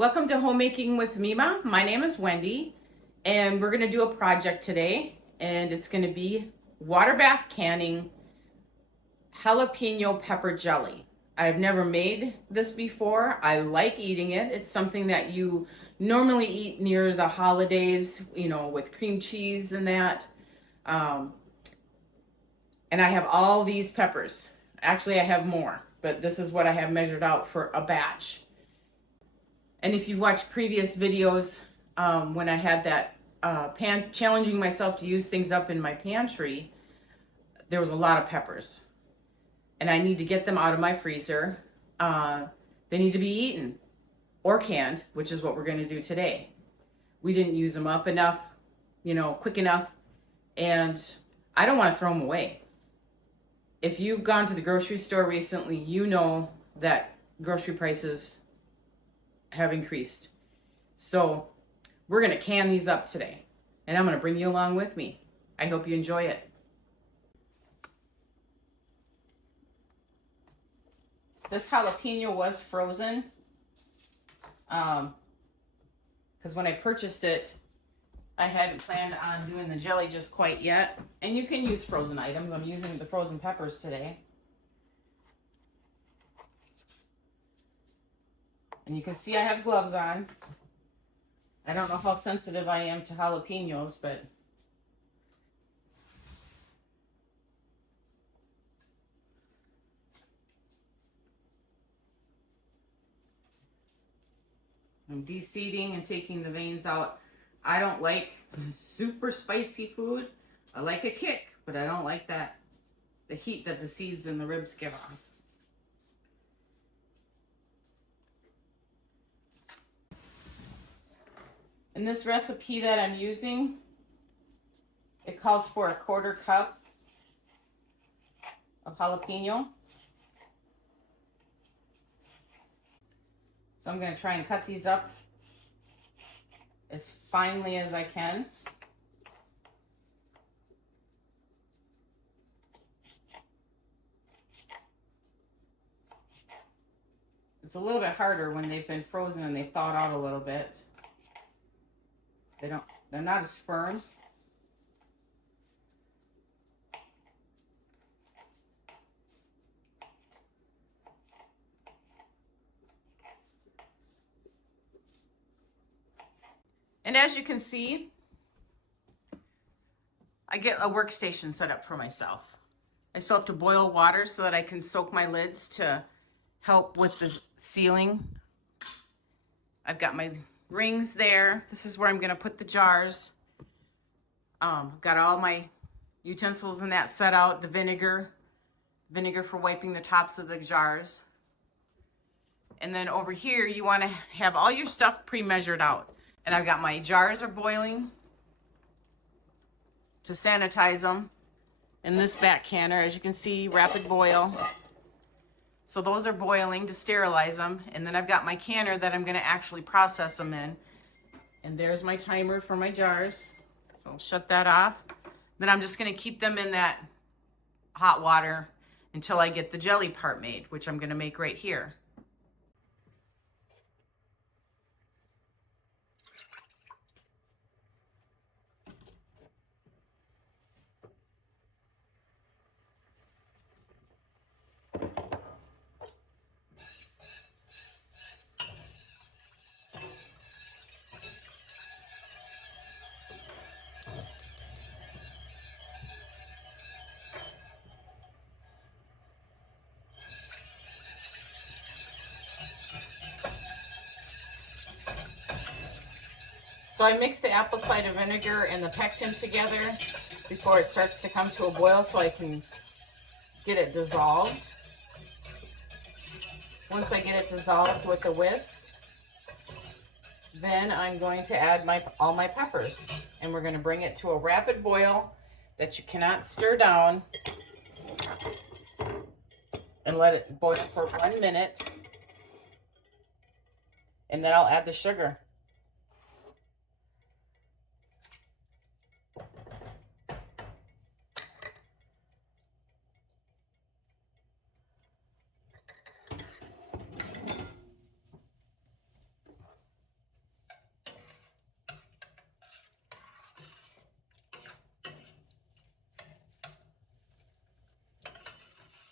Welcome to Homemaking with Mima. My name is Wendy, and we're going to do a project today, and it's going to be water bath canning jalapeno pepper jelly. I've never made this before. I like eating it. It's something that you normally eat near the holidays, with cream cheese and that. And I have all these peppers. Actually, I have more, but this is what I have measured out for a batch. And if you've watched previous videos, when I had that challenging myself to use things up in my pantry, there was a lot of peppers. And I need to get them out of my freezer. They need to be eaten or canned, which is what we're going to do today. We didn't use them up enough, quick enough, and I don't want to throw them away. If you've gone to the grocery store recently, you know that grocery prices have increased. So we're going to can these up today, and I'm going to bring you along with me. I hope you enjoy it. This jalapeno was frozen because when I purchased it, I hadn't planned on doing the jelly just quite yet. And you can use frozen items. I'm using the frozen peppers today. And you can see I have gloves on. I don't know how sensitive I am to jalapenos, but I'm de-seeding and taking the veins out. I don't like super spicy food. I like a kick, but I don't like the heat that the seeds and the ribs give off. In this recipe that I'm using, it calls for a 1/4 cup of jalapeno. So I'm going to try and cut these up as finely as I can. It's a little bit harder when they've been frozen and they've thawed out a little bit. They're not as firm. And as you can see, I get a workstation set up for myself. I still have to boil water so that I can soak my lids to help with the sealing. I've got my rings there. This is where I'm going to put the jars. Got all my utensils and that set out. The vinegar for wiping the tops of the jars. And then over here, you want to have all your stuff pre-measured out. And I've got my jars are boiling to sanitize them. In this back canner, as you can see, rapid boil. So those are boiling to sterilize them. And then I've got my canner that I'm going to actually process them in. And there's my timer for my jars. So I'll shut that off. Then I'm just going to keep them in that hot water until I get the jelly part made, which I'm going to make right here. So I mix the apple cider vinegar and the pectin together before it starts to come to a boil so I can get it dissolved. Once I get it dissolved with a whisk, then I'm going to add all my peppers. And we're going to bring it to a rapid boil that you cannot stir down. And let it boil for 1 minute. And then I'll add the sugar.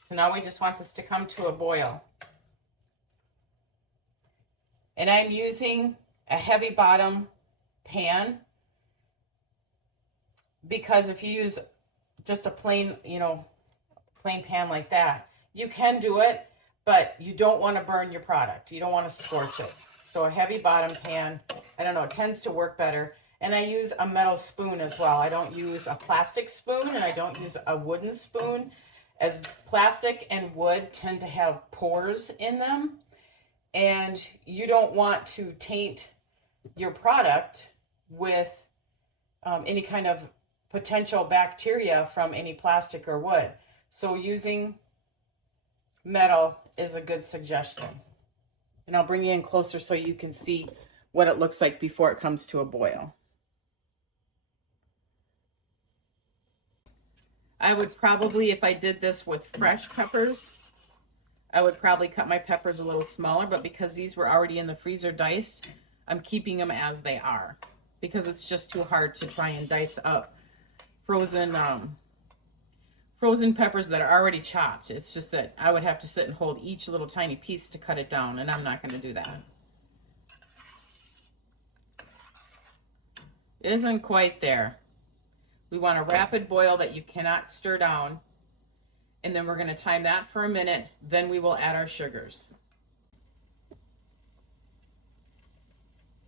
So now we just want this to come to a boil. And I'm using a heavy bottom pan, because if you use just a plain, plain pan like that, you can do it, but you don't want to burn your product. You don't want to scorch it. So a heavy bottom pan, I don't know, it tends to work better. And I use a metal spoon as well. I don't use a plastic spoon, and I don't use a wooden spoon, as plastic and wood tend to have pores in them. And you don't want to taint your product with any kind of potential bacteria from any plastic or wood. So using metal is a good suggestion. And I'll bring you in closer so you can see what it looks like before it comes to a boil. I would probably, if I did this with fresh peppers, I would probably cut my peppers a little smaller, but because these were already in the freezer diced, I'm keeping them as they are, because it's just too hard to try and dice up frozen peppers that are already chopped. It's just that I would have to sit and hold each little tiny piece to cut it down, and I'm not going to do that. It isn't quite there. We want a rapid boil that you cannot stir down. And then we're going to time that for a minute. Then we will add our sugars.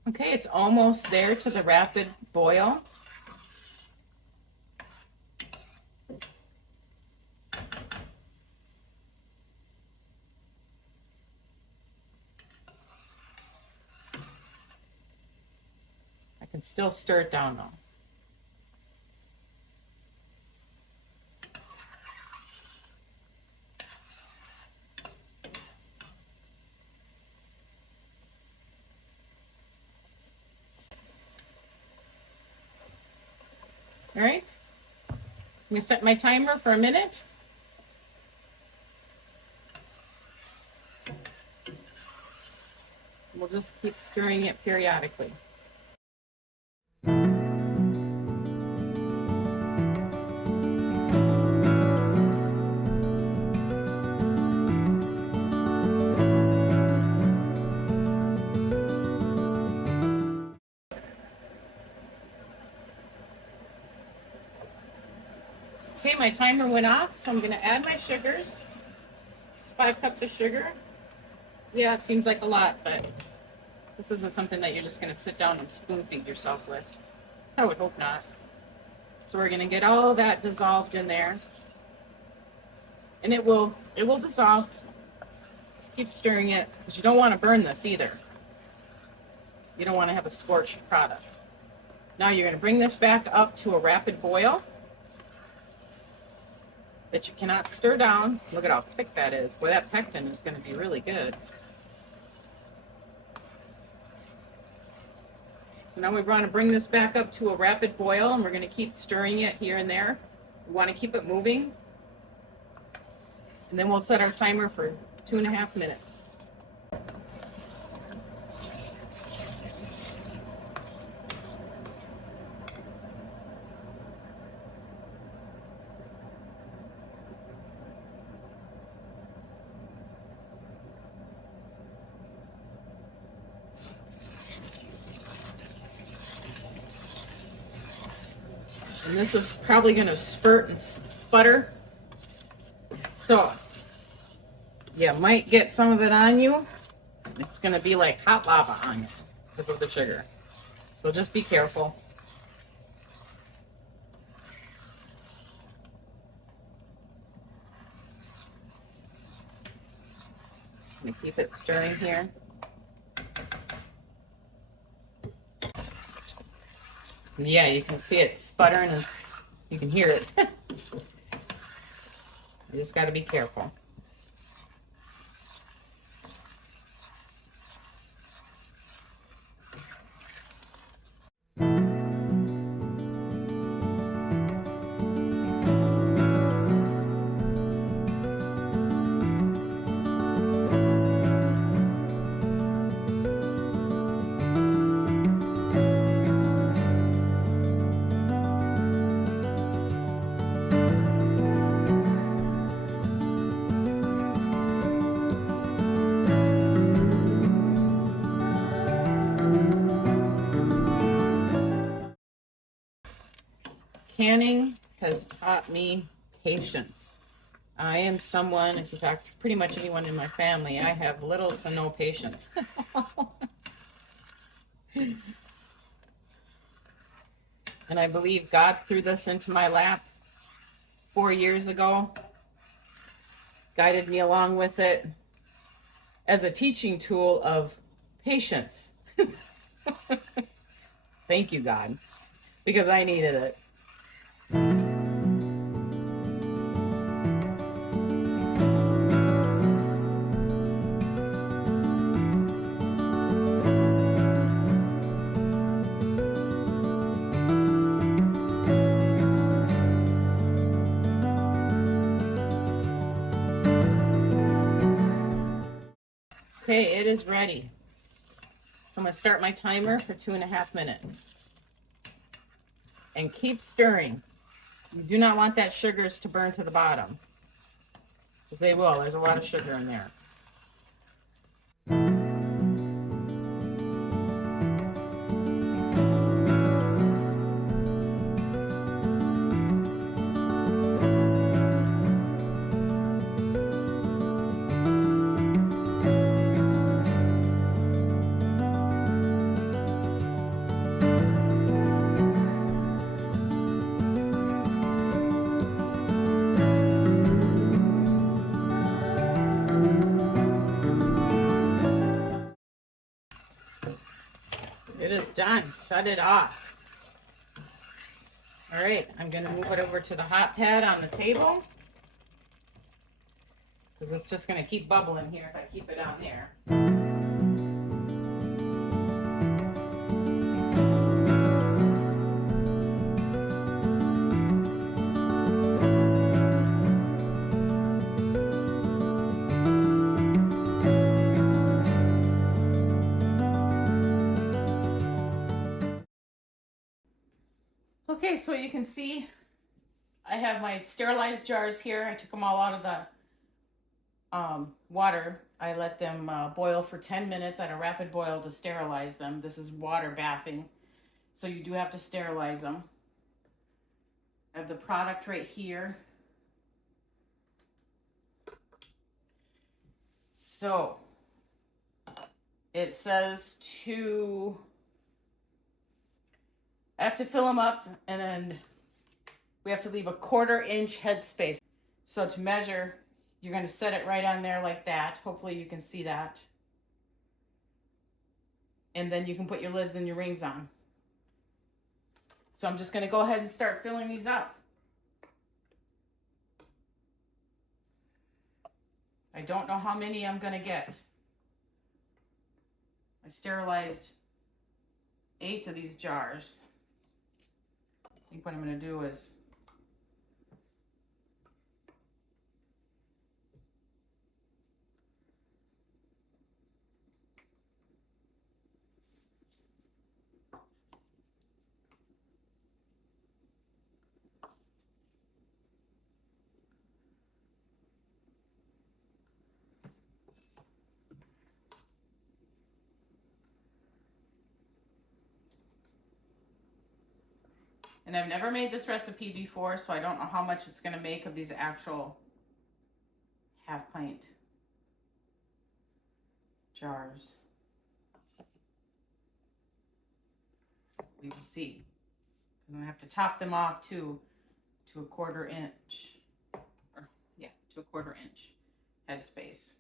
Okay, it's almost there to the rapid boil. I can still stir it down though. All right, let me set my timer for a minute. We'll just keep stirring it periodically. Okay, my timer went off, so I'm going to add my sugars. It's 5 cups of sugar. Yeah, it seems like a lot, but this isn't something that you're just going to sit down and spoon feed yourself with. I would hope not. So we're going to get all that dissolved in there. And it will dissolve. Just keep stirring it, because you don't want to burn this either. You don't want to have a scorched product. Now you're going to bring this back up to a rapid boil that you cannot stir down. Look at how thick that is. Boy, that pectin is going to be really good. So now we want to bring this back up to a rapid boil, and we're going to keep stirring it here and there. We want to keep it moving. And then we'll set our timer for 2.5 minutes. And this is probably going to spurt and sputter. So you might get some of it on you. It's going to be like hot lava on you because of the sugar. So just be careful. I'm going to keep it stirring here. And yeah, you can see it sputtering and you can hear it. You just got to be careful. Canning has taught me patience. I am someone, in fact, pretty much anyone in my family, I have little to no patience. And I believe God threw this into my lap 4 years ago, guided me along with it as a teaching tool of patience. Thank you, God, because I needed it. Okay, it is ready. So I'm going to start my timer for 2.5 minutes. And keep stirring. You do not want that sugars to burn to the bottom, because they will. There's a lot of sugar in there. It is done. Shut it off. All right, I'm going to move it over to the hot pad on the table, because it's just going to keep bubbling here if I keep it on there. Okay, so you can see I have my sterilized jars here. I took them all out of the water. I let them boil for 10 minutes at a rapid boil to sterilize them. This is water bathing, so you do have to sterilize them. I have the product right here. So it says I have to fill them up, and then we have to leave a 1/4 inch headspace. So to measure, you're going to set it right on there like that. Hopefully you can see that. And then you can put your lids and your rings on. So I'm just going to go ahead and start filling these up. I don't know how many I'm going to get. I sterilized 8 of these jars. I think what I'm going to do is and I've never made this recipe before, so I don't know how much it's going to make of these actual 1/2 pint jars. We will see. I'm going to have to top them off to a 1/4 inch. Or, yeah, to a 1/4 inch headspace.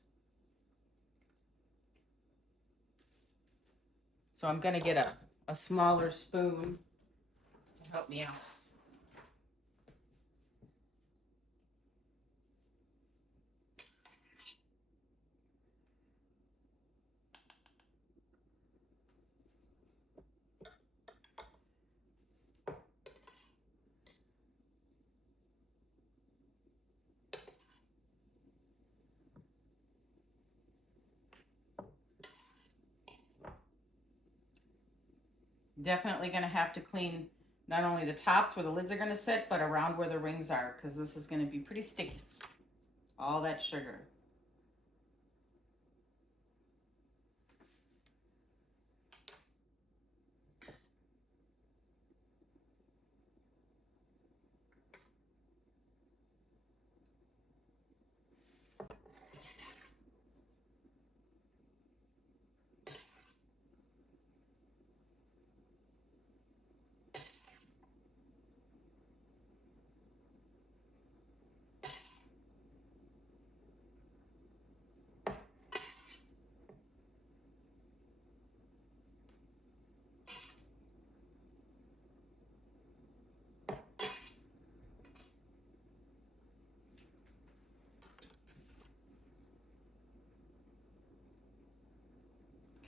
So I'm going to get a smaller spoon to help me out. Definitely going to have to clean not only the tops where the lids are going to sit, but around where the rings are, because this is going to be pretty sticky. All that sugar.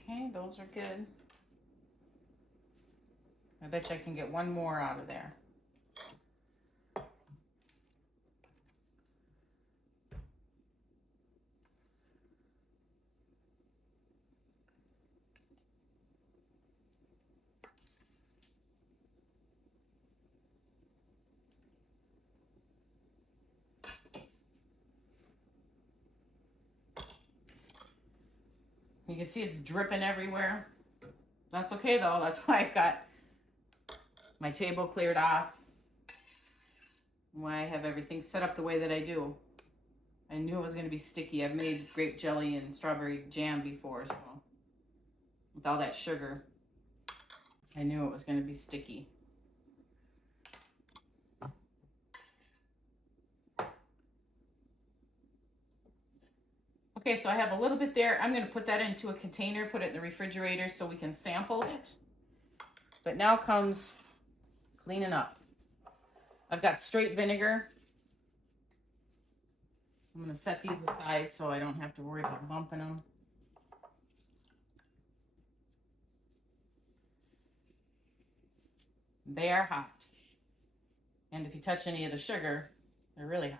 Okay, those are good. I bet you I can get one more out of there. You can see it's dripping everywhere. That's okay though. That's why I've got my table cleared off. Why I have everything set up the way that I do. I knew it was going to be sticky. I've made grape jelly and strawberry jam before, so with all that sugar, I knew it was going to be sticky. Okay, so I have a little bit there. I'm going to put that into a container, put it in the refrigerator so we can sample it. But now comes cleaning up. I've got straight vinegar. I'm going to set these aside so I don't have to worry about bumping them. They are hot. And if you touch any of the sugar, they're really hot.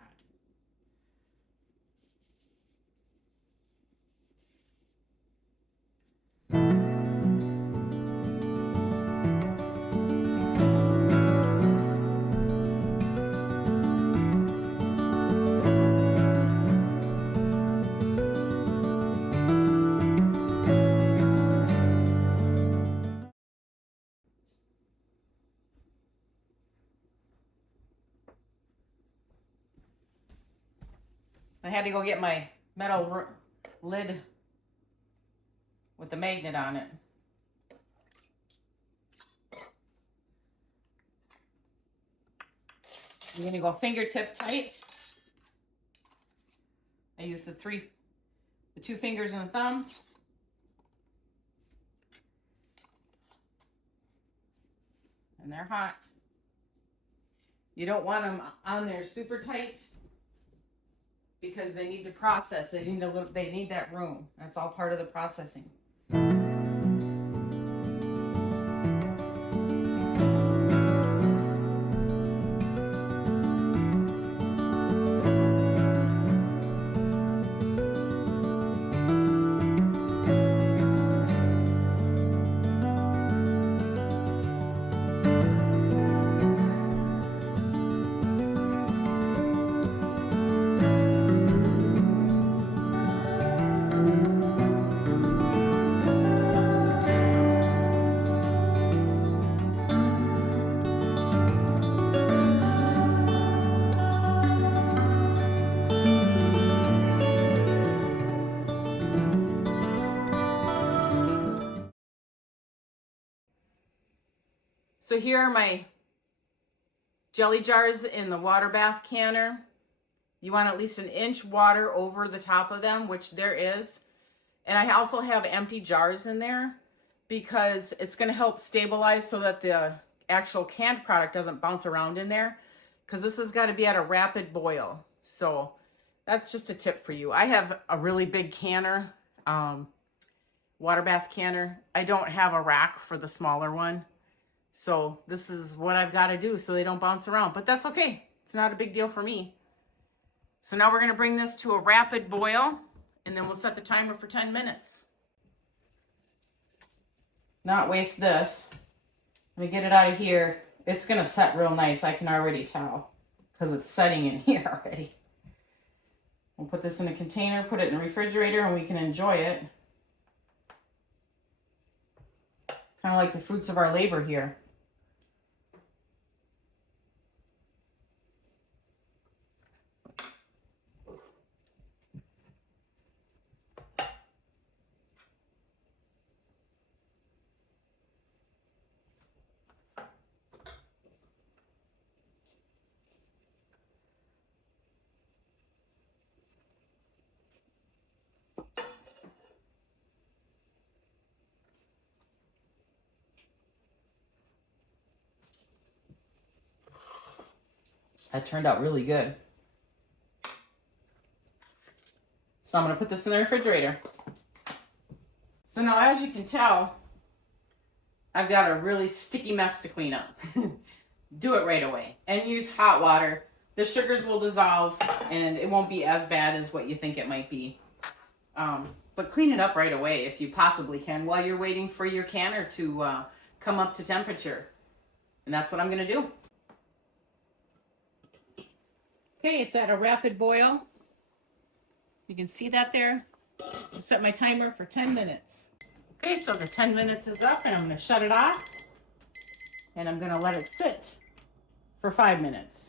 I had to go get my metal lid with the magnet on it. I'm going to go fingertip tight. I use the 2 fingers and the thumb. And they're hot. You don't want them on there super tight because they need to process. They need that room. That's all part of the processing. So here are my jelly jars in the water bath canner. You want at least 1 inch water over the top of them, which there is. And I also have empty jars in there because it's going to help stabilize so that the actual canned product doesn't bounce around in there, because this has got to be at a rapid boil. So that's just a tip for you. I have a really big canner, water bath canner. I don't have a rack for the smaller one. So this is what I've got to do so they don't bounce around, but that's okay. It's not a big deal for me. So now we're going to bring this to a rapid boil, and then we'll set the timer for 10 minutes. Not waste this. Let me get it out of here. It's going to set real nice. I can already tell because it's setting in here already. We'll put this in a container, put it in the refrigerator, and we can enjoy it. Kind of like the fruits of our labor here. That turned out really good. So I'm going to put this in the refrigerator. So now, as you can tell, I've got a really sticky mess to clean up. Do it right away and use hot water. The sugars will dissolve and it won't be as bad as what you think it might be. But clean it up right away if you possibly can while you're waiting for your canner to come up to temperature. And that's what I'm going to do. Okay, it's at a rapid boil. You can see that there. I'll set my timer for 10 minutes. Okay, so the 10 minutes is up and I'm going to shut it off. And I'm going to let it sit for 5 minutes.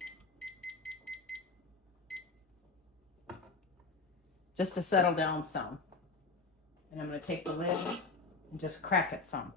Just to settle down some. And I'm going to take the lid and just crack it some.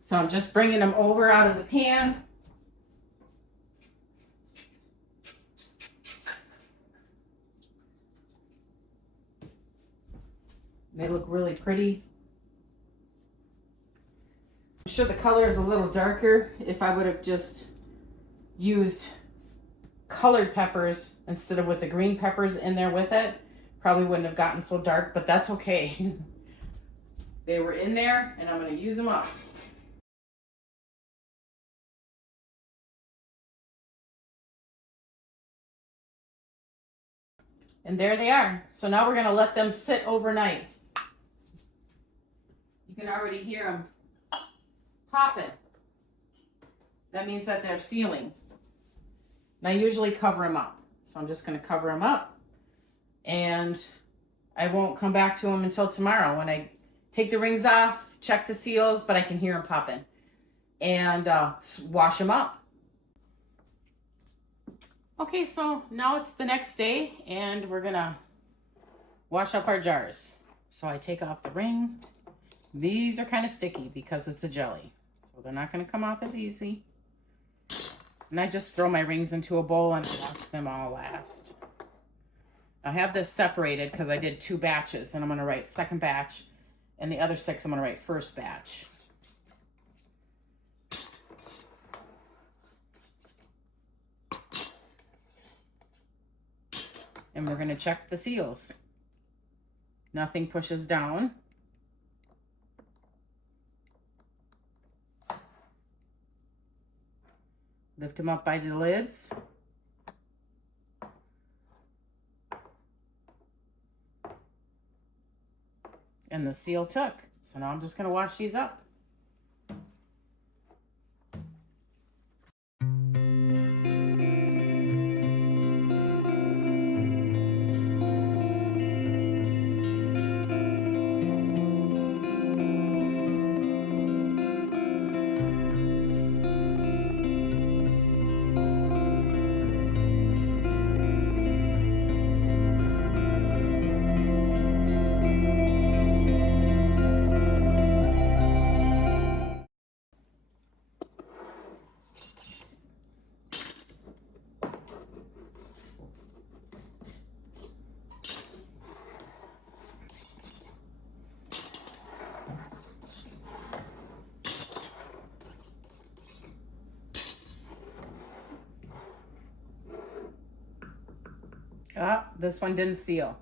So I'm just bringing them over out of the pan. They look really pretty. I'm sure the color is a little darker. If I would have just used colored peppers instead of with the green peppers in there with it, probably wouldn't have gotten so dark, but that's okay. They were in there and I'm going to use them up. And there they are. So now we're going to let them sit overnight. You can already hear them popping. That means that they're sealing. And I usually cover them up. So I'm just going to cover them up. And I won't come back to them until tomorrow when I take the rings off, check the seals, but I can hear them popping. And wash them up. Okay, so now it's the next day and we're gonna wash up our jars. So I take off the ring. These are kind of sticky because it's a jelly. So they're not gonna come off as easy. And I just throw my rings into a bowl and wash them all last. I have this separated because I did 2 batches and I'm gonna write second batch and the other 6 I'm gonna write first batch. And we're going to check the seals. Nothing pushes down. Lift them up by the lids. And the seal took. So now I'm just going to wash these up. Oh, this one didn't seal.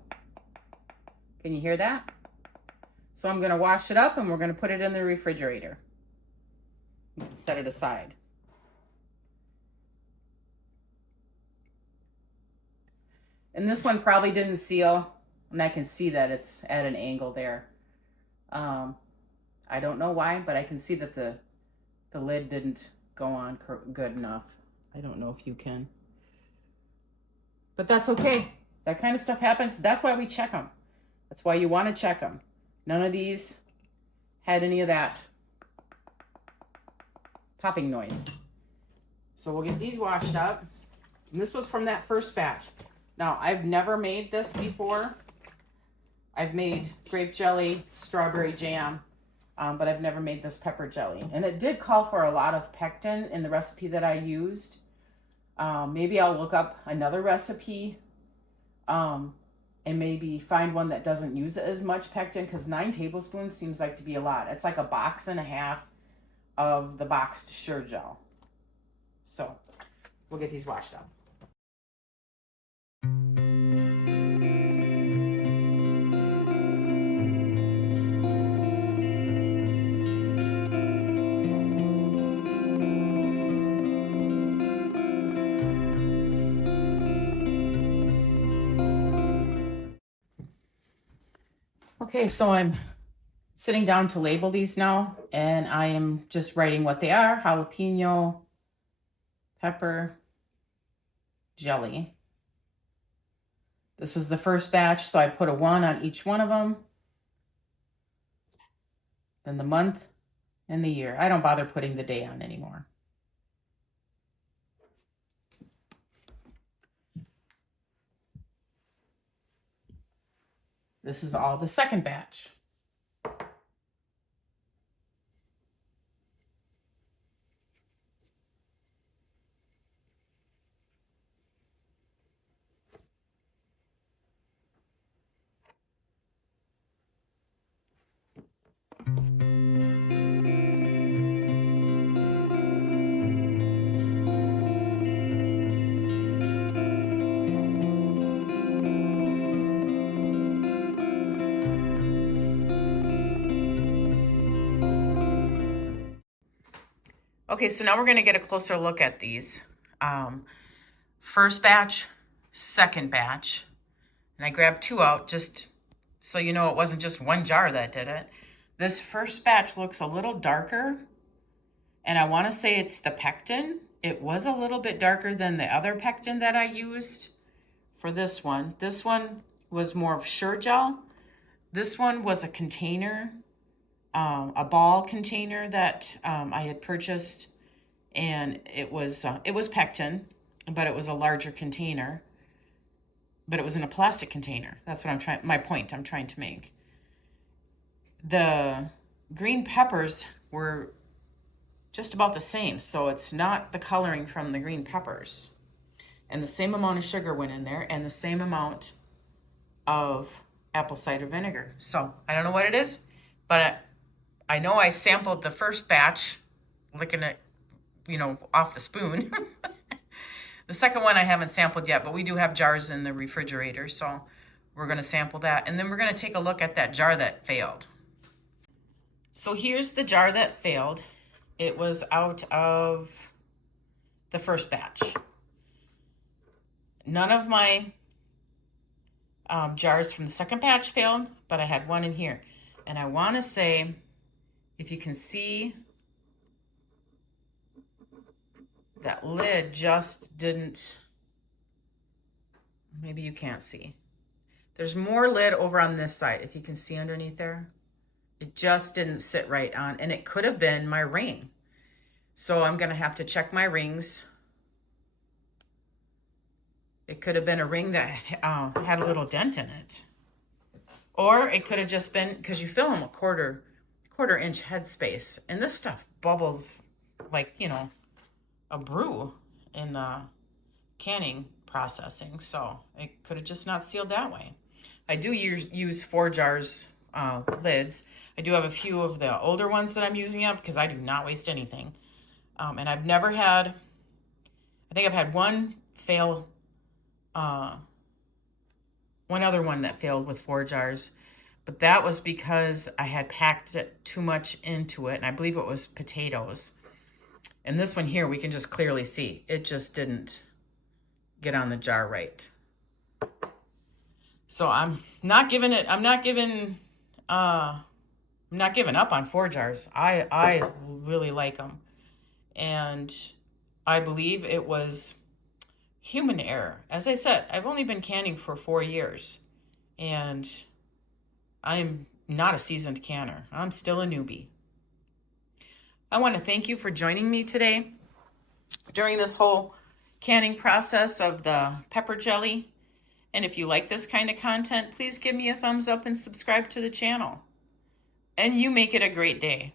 Can you hear that? So I'm going to wash it up and we're going to put it in the refrigerator. Set it aside. And this one probably didn't seal, and I can see that it's at an angle there. I don't know why, but I can see that the lid didn't go on good enough. I don't know if you can. But that's okay. That kind of stuff happens. That's why we check them. That's why you want to check them. None of these had any of that popping noise. So we'll get these washed up. And this was from that first batch. Now, I've never made this before. I've made grape jelly, strawberry jam, but I've never made this pepper jelly. And it did call for a lot of pectin in the recipe that I used. Maybe I'll look up another recipe and maybe find one that doesn't use as much pectin, because 9 tablespoons seems like to be a lot. It's like a box and a half of the boxed Sure-Gel. So we'll get these washed out. Okay, so I'm sitting down to label these now, and I am just writing what they are: jalapeno, pepper, jelly. This was the first batch, so I put a 1 on each one of them. Then the month and the year. I don't bother putting the day on anymore. This is all the second batch. Okay, so now we're going to get a closer look at these. First batch, second batch. And I grabbed 2 out just so you know it wasn't just one jar that did it. This first batch looks a little darker, and I want to say it's the pectin. It was a little bit darker than the other pectin that I used for this one. This one was more of Sure-Gel. This one was a container, a ball container that I had purchased, and it was pectin, but it was a larger container. But it was in a plastic container. That's what my point I'm trying to make. The green peppers were just about the same, so it's not the coloring from the green peppers. And the same amount of sugar went in there, and the same amount of apple cider vinegar. So I don't know what it is, but I know I sampled the first batch, licking it, off the spoon. The second one I haven't sampled yet, but we do have jars in the refrigerator, so we're going to sample that. And then we're going to take a look at that jar that failed. So here's the jar that failed. It was out of the first batch. None of my jars from the second batch failed, but I had one in here. And I want to say, if you can see, that lid just didn't, maybe you can't see. There's more lid over on this side, if you can see underneath there. It just didn't sit right on, and it could have been my ring. So I'm going to have to check my rings. It could have been a ring that had a little dent in it. Or it could have just been, because you fill them a quarter inch headspace, and this stuff bubbles like, a brew in the canning processing, so it could have just not sealed that way. I do use 4 jars lids. I do have a few of the older ones that I'm using up because I do not waste anything. And I've never had, I think I've had one fail, one other one that failed with 4 jars, but that was because I had packed it too much into it, and I believe it was potatoes. And this one here, we can just clearly see it just didn't get on the jar right. So I'm not giving up on 4 jars. I really like them. And I believe it was human error. As I said, I've only been canning for 4 years, and I'm not a seasoned canner. I'm still a newbie. I want to thank you for joining me today during this whole canning process of the pepper jelly. And if you like this kind of content, please give me a thumbs up and subscribe to the channel. and you make it a great day.